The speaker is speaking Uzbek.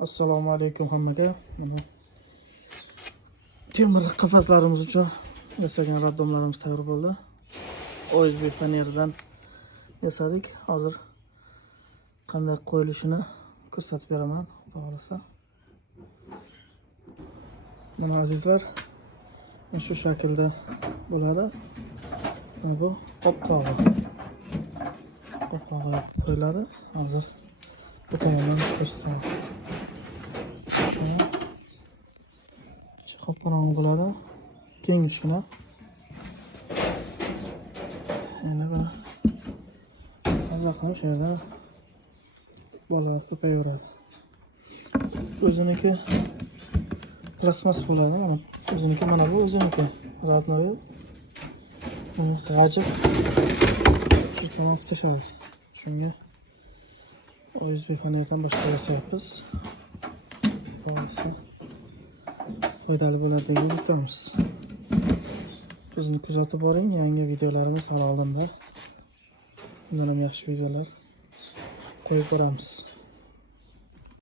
Assalomu alaykum hammaga. Mana temir qafaslarimiz uchun yasagan raddomlarimiz tayyor bo'ldi. OSB paneridan yasadik. Hozir qanday qo'yilishini ko'rsatib beraman, xudo xolasa. Mana azizlar, shu shaklda bo'ladi. Bu qopqog'i. Qopqog'i qo'yiladi. Hozir bu tomondan ko'rsataman. Qopqorong bo'ladi. Kengishgina. Endi buni qilib yerda bola ko'payaveradi. O'ziniki plasmas bo'ladi. Mana o'ziniki, mana bu o'ziniki. Radnoyi. G'ajib shunday tashadi. Shunga OSB panerdan boshqa yasayapmiz. Foydali bo'ladi deb umidamiz. Bizni kuzatib boring. Yangi videolarimiz hali oldinda. Bundan ham yaxshi videolar qo'yib boramiz.